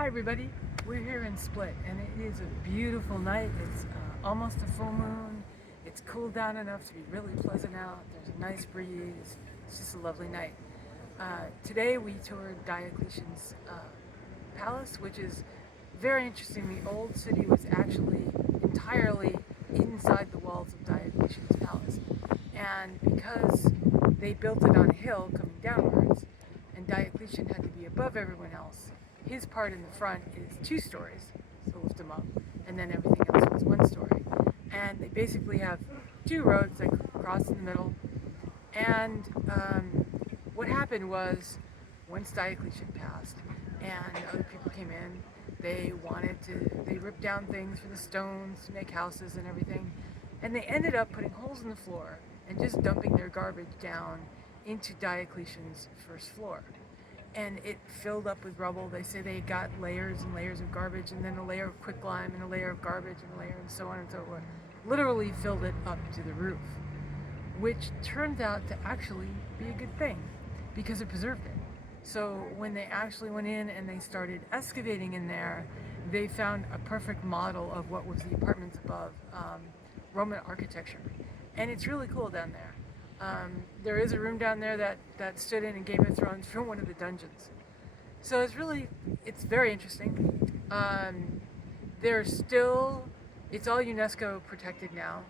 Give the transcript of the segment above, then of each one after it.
Hi everybody, we're here in Split and it is a beautiful night. It's almost a full moon. It's cooled down enough to be really pleasant out. There's a nice breeze. It's just a lovely night. Today we toured Diocletian's palace, which is very interesting. The old city was actually entirely inside the walls of Diocletian's palace. And because they built it on a hill coming downwards, and Diocletian had to be above everyone else, his part in the front is 2 stories, so lift them up, and then everything else was 1 story. And they basically have 2 roads that cross in the middle. And what happened was, once Diocletian passed and other people came in, they ripped down things for the stones to make houses and everything, and they ended up putting holes in the floor and just dumping their garbage down into Diocletian's first floor. And it filled up with rubble. They say they got layers and layers of garbage, and then a layer of quicklime, and a layer of garbage, and a layer, and so on and so forth. Literally filled it up to the roof, which turned out to actually be a good thing because it preserved it. So when they actually went in and they started excavating in there, they found a perfect model of what was the apartments above, Roman architecture. And it's really cool down there. There is a room down there that stood in Game of Thrones for one of the dungeons. So it's very interesting. It's all UNESCO protected now.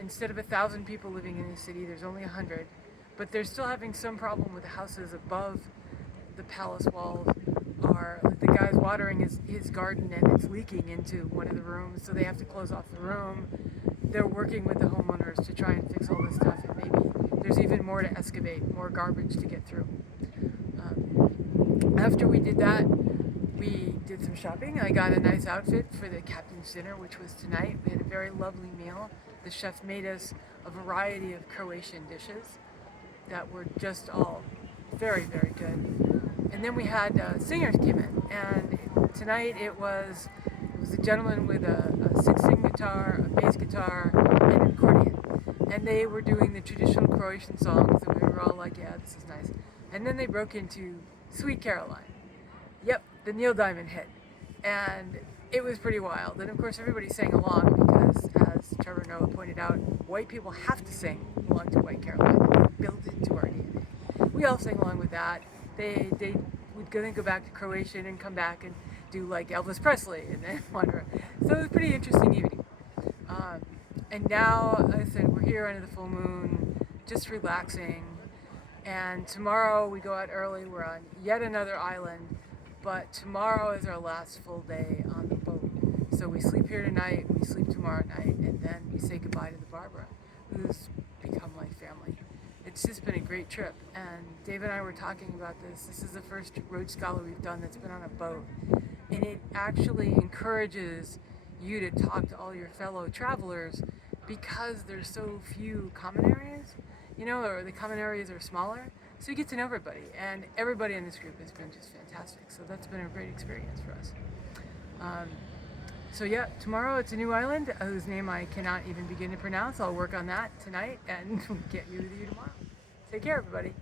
Instead of 1,000 people living in the city, there's only 100. But they're still having some problem with the houses above the palace walls. The guy's watering his garden and it's leaking into one of the rooms, so they have to close off the room. They're working with the homeowners to try and fix all this stuff, and maybe there's even more to excavate, more garbage to get through. After we did that, we did some shopping. I got a nice outfit for the captain's dinner, which was tonight. We had a very lovely meal. The chef made us a variety of Croatian dishes that were just all very, very good. And then we had singers came in, and tonight it was a gentleman with a 6-string guitar, a bass guitar, and an accordion. And they were doing the traditional Croatian songs, and we were all like, yeah, this is nice. And then they broke into Sweet Caroline. Yep, the Neil Diamond hit. And it was pretty wild. And of course everybody sang along because, as Trevor Noah pointed out, white people have to sing along to White Caroline. It's built into our DNA. We all sang along with that. They would then go back to Croatia and come back and do like Elvis Presley and then wander. So it was a pretty interesting evening. And now, like I said, we're here under the full moon, just relaxing. And tomorrow we go out early. We're on yet another island, but tomorrow is our last full day on the boat. So we sleep here tonight, we sleep tomorrow night, and then we say goodbye to the Barbara, who's become like family. It's just been a great trip, and Dave and I were talking about this. This is the first Road Scholar we've done that's been on a boat, and it actually encourages you to talk to all your fellow travelers because there's so few common areas, or the common areas are smaller, so you get to know everybody, and everybody in this group has been just fantastic, so that's been a great experience for us. So yeah, tomorrow it's a new island whose name I cannot even begin to pronounce. I'll work on that tonight and get you with you tomorrow. Take care, everybody.